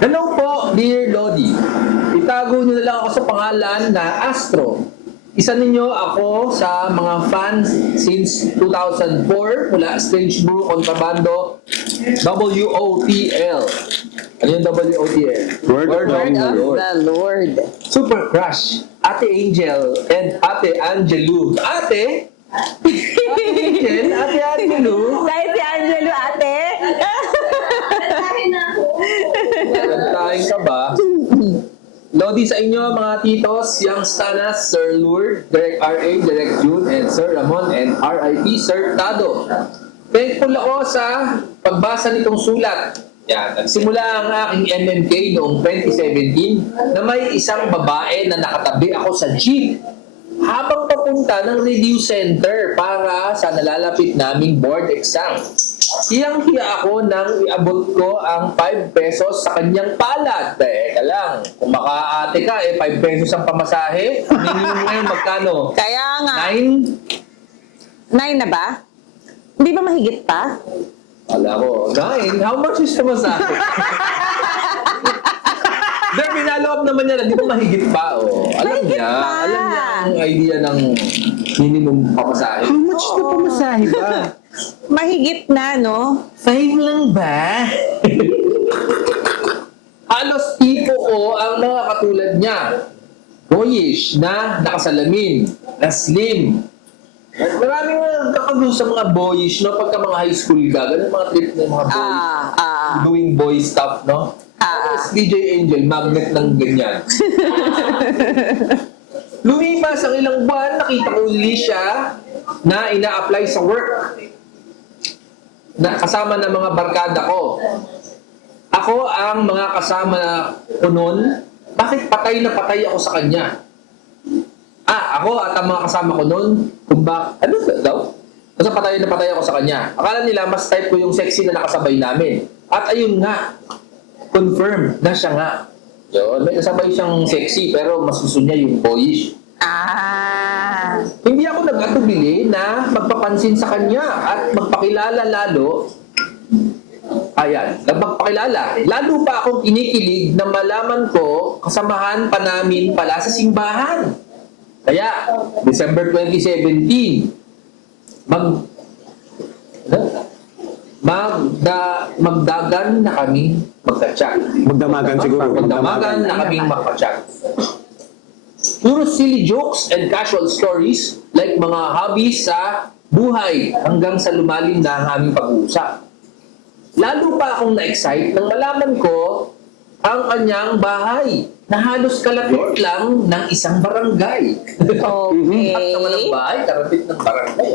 Hello po, dear Lodi. Itago niyo na lang ako sa pangalan na Astro. Isa ninyo ako sa mga fans since 2004 mula Strange Brew Contrabando WOTL. Ano yung WOTL? Word of The Lord. Super Crush, Ate Angel and Ate Angelu. Ate Angel, Ate Angelu. Dahil si Angelo, ate. Kantahin ka ba? Lodi sa inyo mga titos, Yang Stanas, Sir Lourdes, Direk R.A., Direk June, and Sir Ramon, and R.I.P. Sir Tado. Thankful ako sa pagbasa nitong sulat. Yan, nagsimula ang aking MMK noong 2017 na may isang babae na nakatabi ako sa jeep habang papunta ng review center para sa nalalapit naming board exam. Hiyang-hiya ako nang iabot ko ang 5 pesos sa kanyang palad. Teka lang, kung makaate ka, 5 pesos ang pamasahe. Minimum ngayon magkano? Kaya nga. 9? 9 na ba? Hindi ba mahigit pa? Wala ko. 9? How much is pamasahe? Dahil pinaloob naman niya na, di ba mahigit pa? Oh. Alam Mahigit niya. pa. Alam niya ang idea ng minimum pamasahe. How much na pamasahe ba? Mahigit na, no? 5 lang ba? Halos tipo ko ang mga katulad niya. Boyish na nakasalamin, na slim. Maraming kakagusto sa mga boyish, no? Pagka mga high school ka, ganun mga trip ng mga boys. Doing boy stuff, no? Tapos DJ Angel, magnet ng ganyan. Lumipas ang ilang buwan, nakita ko uli siya na ina-apply sa work. Na kasama ng mga barkada ko. Ako ang mga kasama ko noon, bakit patay na patay ako sa kanya? Ako at ang mga kasama ko noon, ano daw? Basta patay na patay ako sa kanya. Akala nila mas type ko yung sexy na nakasabay namin. At ayun nga, confirm na siya nga. Yun, may kasabay siyang sexy pero mas gusto niya yung boyish. Hindi ako nag-atubili na magpapansin sa kanya at magpakilala lalo. Ayan, magpakilala. Lalo pa akong kinikilig na malaman ko kasamahan pa namin pala sa simbahan. Kaya, December 2017, magdagan na kami magka-chat. Magdamagan siguro. Magdamagan na kaming magka-chat. Puro silly jokes and casual stories like mga hobbies sa buhay hanggang sa lumalim na ang aming pag-uusap. Lalo pa akong na-excite nang malaman ko ang kanyang bahay na halos kalapit lang ng isang barangay. Okay. At naman ang bahay, karapit ng barangay.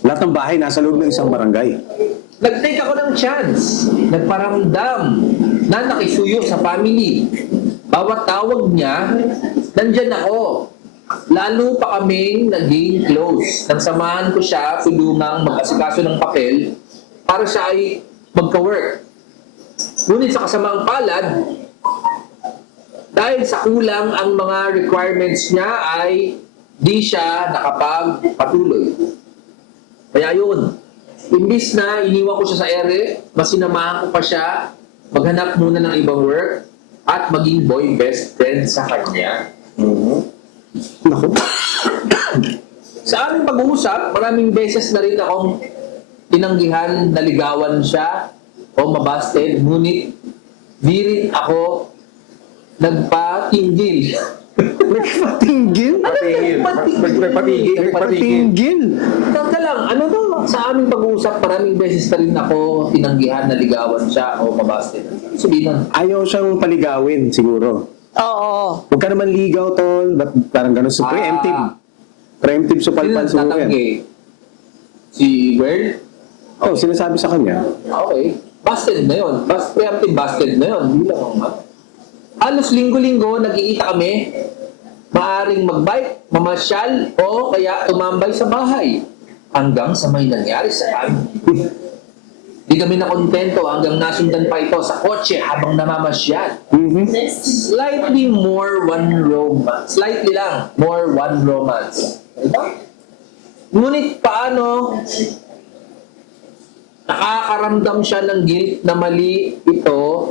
Lahat ng bahay nasa loob ng isang barangay. Nag-take ako ng chance. Nagparamdam na nakisuyo sa family. Bawat tawag niya, nandyan ako. Lalo pa kaming naging close. Nang samahan ko siya, tulungang mag-asikaso ng papel para siya ay magka-work. Ngunit sa kasamaang palad, dahil sa kulang ang mga requirements niya ay di siya nakapagpatuloy. Kaya yun, imbis na iniwan ko siya sa ere, mas sinamahan ko pa siya maghanap muna ng ibang work at maging boy best friend sa kanya. Naku. Sa aming pag-uusap, maraming beses na rin akong tinanggihan, naligawan siya o mabasted, ngunit di rin ako nagpatinggil. Nagpatinggil? Nagpatinggil? Teka lang, ano to? Sa aming pag-uusap, maraming beses na rin ako tinanggihan, naligawan siya o mabasted. Sabihin nun, Ayaw siyang paligawin, siguro. Oo. Huwag ka naman ligaw, tol. Ba't parang ganun? So, preemptive. Preemptive sa sino palpan siguro yan. tatanggi? Si Wern? Oh, sinasabi sa kanya. Okay. Busted na yun. Preemptive busted na yun. Hindi lang ako. Halos linggo-linggo, nag-iita kami. Maaring mag-bike, mamasyal, o kaya tumambay sa bahay. Hanggang sa may nangyari sa amin. Di kami nakontento hanggang nasundan pa ito sa kotse habang namamasyal. Slightly more one romance. Slightly lang, more one romance. Diba? Ngunit paano nakakaramdam siya ng guilt na mali ito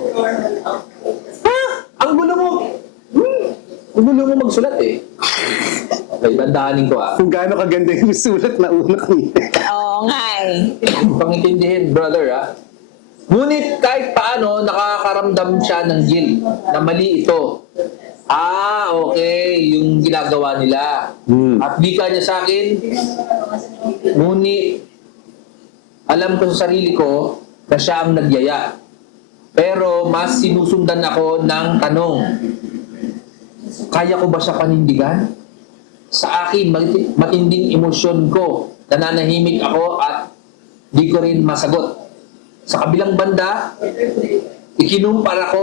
Gulo mo magsulat eh. Okay, bandahanin ko ah. Kung gaano kaganda yung sulat na una kanina. Oo nga eh. Pangintindihin, brother ah. Ngunit kahit paano, nakakaramdam siya ng guilt na mali ito. Ah, okay. Yung ginagawa nila. At wika niya sa akin, ngunit alam ko sa sarili ko na siya ang nagyaya. Pero mas sinusundan ako ng tanong, kaya ko ba siya panindigan? Sa akin, matinding emosyon ko, nananahimik ako at di ko rin masagot. Sa kabilang banda, ikinumpara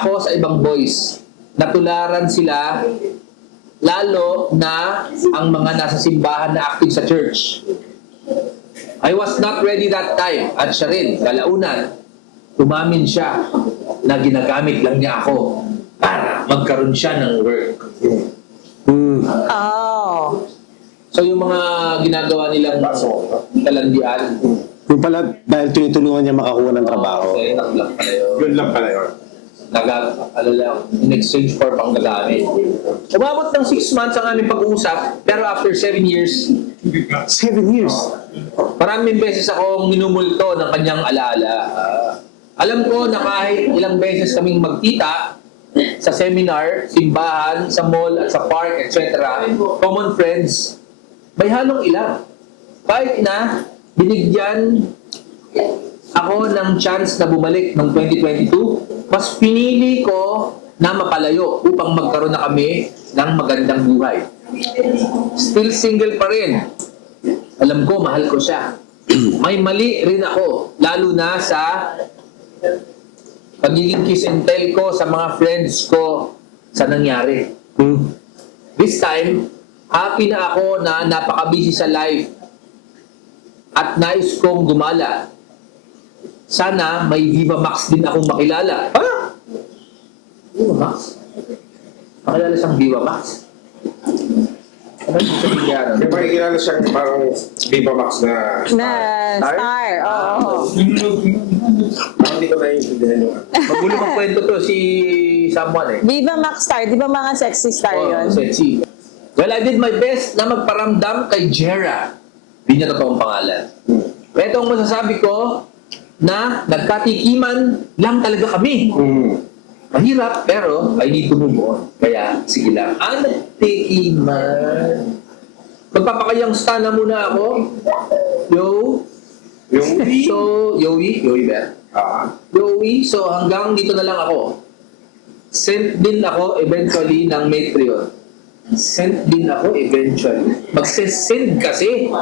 ako sa ibang boys. Natularan sila, lalo na ang mga nasa simbahan na active sa church. I was not ready that time at siya rin, kalaunan, umamin siya na ginagamit lang niya ako para magkaroon siya ng work. Oh. So yung mga ginagawa nilang kalandian, Yung pala, dahil tinutulungan niya makakuha ng trabaho. okay, lang pala yun. Yun lang pala yun. In exchange for panggagamit. Umabot ng 6 months ang aming pag-uusap, pero after 7 years, 7 years. maraming beses akong minumulto ng kanyang alaala. Alam ko na kahit ilang beses kaming magkita sa seminar, simbahan, sa mall, at sa park, etc., common friends, may halong ilang. Kahit na binigyan ako ng chance na bumalik ng 2022, mas pinili ko na mapalayo upang magkaroon na kami ng magandang buhay. Still single pa rin. Alam ko, mahal ko siya. May mali rin ako, lalo na sa pagiging kiss and tell ko sa mga friends ko sa nangyari. This time, happy na ako na napaka-busy sa life at nais kong gumala. Sana may Viva Max din akong makilala. Ha? Viva Max? Makilala siyang Viva Max? Ano yung sabihin niya? May makikilala siyang parang Viva Max na Na star. Oo. parang hindi ko naiintindihan yung Magulo ang kwento to si someone eh. Viva Max star. Di ba mga sexy star yun? Sexy. Well, I did my best na magparamdam kay Jera. Hindi niya totoong pangalan. Ito ang masasabi ko na nagkatikiman lang talaga kami. Mahirap, pero I need to move on. Kaya, sige lang. Nagtikiman. Magpapakayang stan na muna ako. Yo. Yung So, Yowie ba? Yowie, so hanggang dito na lang ako. Sent din ako eventually ng Matreon. Sent din ako eventually. Magse-send kasi.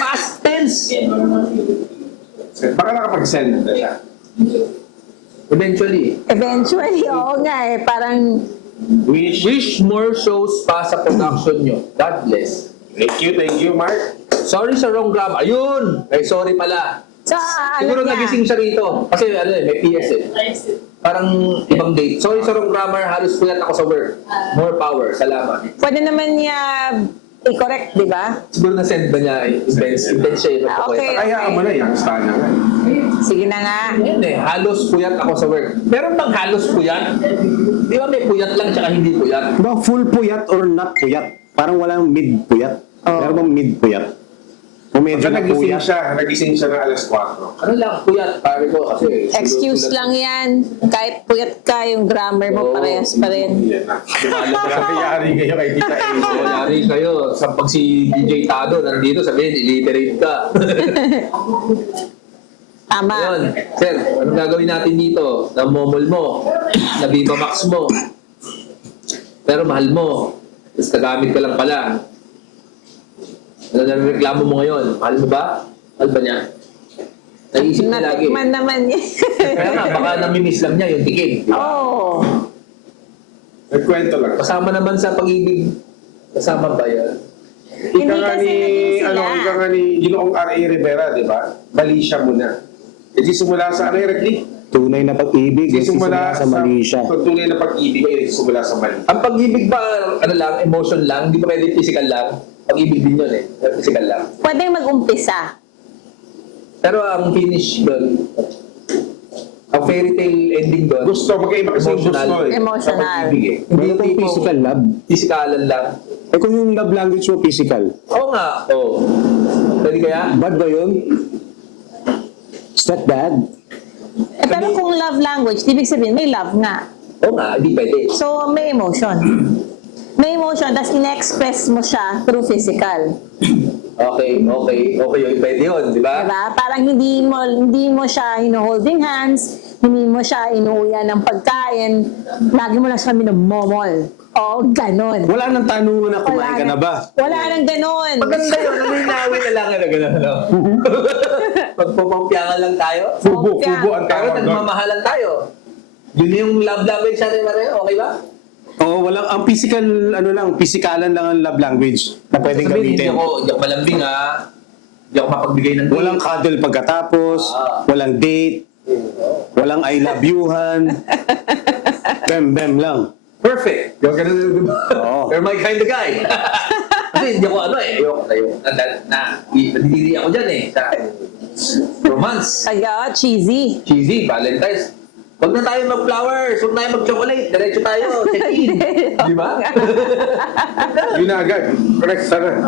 Past tense. baka nakapag-send na siya. Eventually. Eventually, oo nga eh. Parang, Wish more shows pa sa production nyo. God bless. Thank you, Mark. Sorry sa wrong grab. Ayun! Ay, sorry pala. so, Siguro alam niya. nagising siya rito. Kasi ano eh, may PS eh. Parang ibang date. Sorry sa wrong grammar. Halos puyat ako sa work. More power. Salamat. Pwede naman niya i-correct, di ba? Siguro na-send ba niya intense siya yung Okay. Kaya mo na yung star na nga. Sige na nga. Yan eh, halos puyat ako sa work. Meron bang halos puyat? Di ba may puyat lang tsaka hindi puyat? Ba full puyat or not puyat? Parang walang mid puyat. Meron bang mid puyat? Kung medyo Pagka na nagising puyat. siya ng alas 4. Ano lang, puyat, pare ko kasi. Excuse lang yan. Kahit puyat ka, yung grammar mo Oo. parehas pa rin. Yan na. Lumalabas ako. Yari kayo kay Tita A. So, yari kayo. Sa pag si DJ Tado nandito, sabihin, illiterate ka. Tama. Ayun, sir, anong gagawin natin dito? Namomol mo, Viva Max mo, pero mahal mo, tapos nagamit ka lang pala. Ano na reklamo mo ngayon? Mahal mo ba? Mahal ba niya? Naisip niya lagi. Natikman naman yan. Kaya nga, baka namimiss lang niya yung tikim. Di ba? Oo. Nagkwento lang. Kasama naman sa pag-ibig. Kasama ba yan? Hindi kasi naging sila. Ika nga ni Ginoong R.A. Rivera, di ba? Mali siya muna. Kasi simula sa ano yung Tunay na pag-ibig. Simula sa mali siya. tunay na pag-ibig ay simula sa mali. Ang pag-ibig ba, ano lang, emotion lang? Hindi pa pwede physical lang? Pag-ibig din yun eh. Physical lang. Pwede mag-umpisa. Pero ang finish doon, ang fairy tale ending doon. Gusto, magkaiba kasi yung Emotional. gusto eh. Emotional. Sa pag-ibig eh. Hindi Wala pong tipong physical love. Physikalan lang. Eh kung yung love language mo physical, Oo nga. Oo. Pwede kaya? bad ba yun? Is that bad? Eh, pero kung love language, ibig sabihin, may love nga. Oo nga, hindi pwede. So, may emotion. May emotion, tapos in-express mo siya through physical. Okay, yun, pwede yun, di ba? Diba? Parang hindi mo siya hino-holding hands, hindi mo siya inuuya ng pagkain, lagi mo lang siya minumomol. O, ganon. Wala nang tanungan na kumain ka na ba? Wala nang ganon. Maganda yun, nalinawin na lang na gano'n, ano? Pagpupampyangan lang tayo. Fubo Kopya. ang Pero tawag doon. nagmamahalan tayo. Yun yung love language natin, Maria. Okay ba? Oo, walang, ang physical, physikalan lang ang love language na pwedeng Sabihin, hindi gamitin. ako malambing Hindi ako mapagbigay ng Walang cuddle pagkatapos, walang date, walang I love youhan, bem lang. perfect. Yung ganun, di ba? Oo. You're my kind of guy. Kasi hindi ako ayoko. Nadidiri ako dyan sa romance. Kaya, cheesy. Cheesy, Valentine's. Huwag na tayo mag-flowers, huwag na tayo mag-chocolate, diretso tayo, check-in. Di ba? Yun na agad. Correct sana.